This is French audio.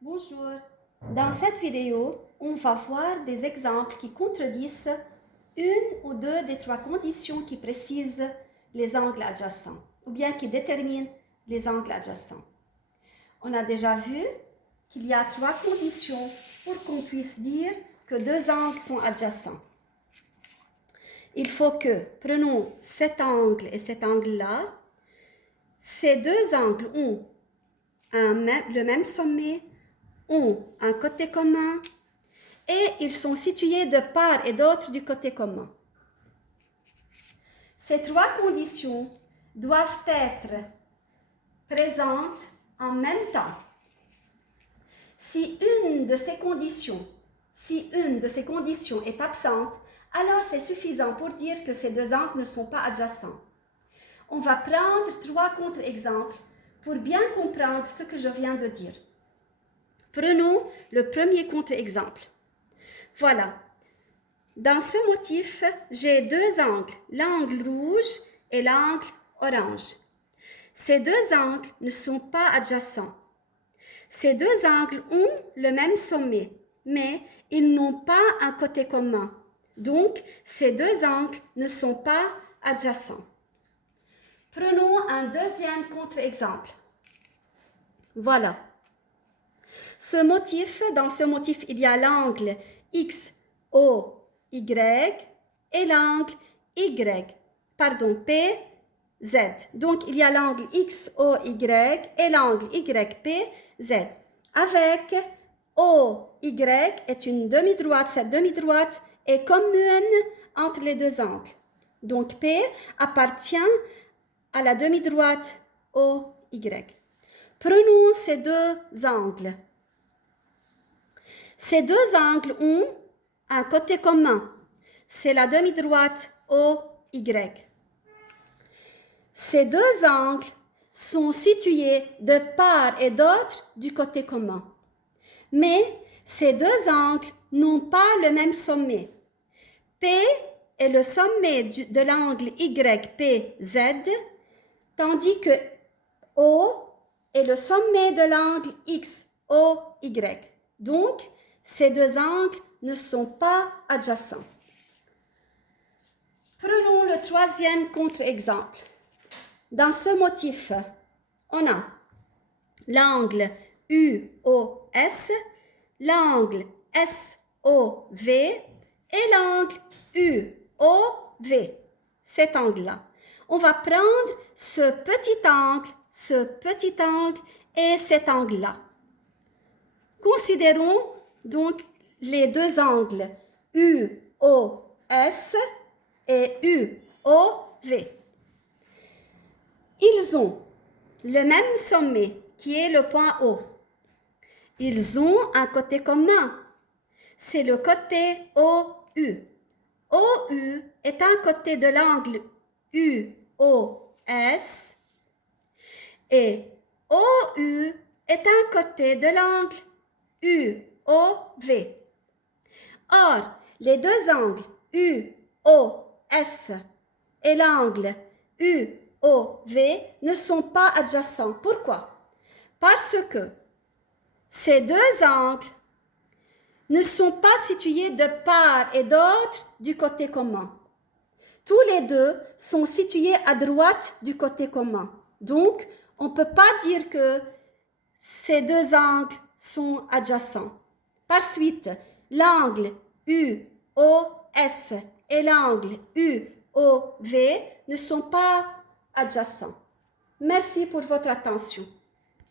Bonjour. Dans cette vidéo, on va voir des exemples qui contredisent une ou deux des trois conditions qui précisent les angles adjacents ou bien qui déterminent les angles adjacents. On a déjà vu qu'il y a trois conditions pour qu'on puisse dire que deux angles sont adjacents. Il faut que, prenons cet angle et cet angle-là, ces deux angles ont le même sommet, ont un côté commun et ils sont situés de part et d'autre du côté commun. Ces trois conditions doivent être présentes en même temps. Si une de ces conditions est absente, alors c'est suffisant pour dire que ces deux angles ne sont pas adjacents. On va prendre trois contre-exemples pour bien comprendre ce que je viens de dire. Prenons le premier contre-exemple. Voilà. Dans ce motif, j'ai deux angles, l'angle rouge et l'angle orange. Ces deux angles ne sont pas adjacents. Ces deux angles ont le même sommet, mais ils n'ont pas un côté commun. Donc, ces deux angles ne sont pas adjacents. Prenons un deuxième contre-exemple. Voilà. Dans ce motif, il y a l'angle XOY et l'angle PZ. Donc, il y a l'angle XOY et l'angle YPZ. Avec OY est une demi-droite. Cette demi-droite est commune entre les deux angles. Donc, P appartient à la demi-droite OY. Prenons ces deux angles. Ces deux angles ont un côté commun. C'est la demi-droite OY. Ces deux angles sont situés de part et d'autre du côté commun. Mais ces deux angles n'ont pas le même sommet. P est le sommet de l'angle YPZ, tandis que O est le sommet de l'angle XOY. Donc, ces deux angles ne sont pas adjacents. Prenons le troisième contre-exemple. Dans ce motif, on a l'angle UOS, l'angle SOV et l'angle UOV. Cet angle-là. On va prendre ce petit angle et cet angle-là. Considérons donc les deux angles UOS et UOV. Ils ont le même sommet qui est le point O. Ils ont un côté commun. C'est le côté OU. OU est un côté de l'angle UOS et OU est un côté de l'angle UOV. Or, les deux angles UOS et l'angle UOV ne sont pas adjacents. Pourquoi? Parce que ces deux angles ne sont pas situés de part et d'autre du côté commun. Tous les deux sont situés à droite du côté commun. Donc, on ne peut pas dire que ces deux angles sont adjacents. Par suite, l'angle UOS et l'angle UOV ne sont pas adjacents. Merci pour votre attention.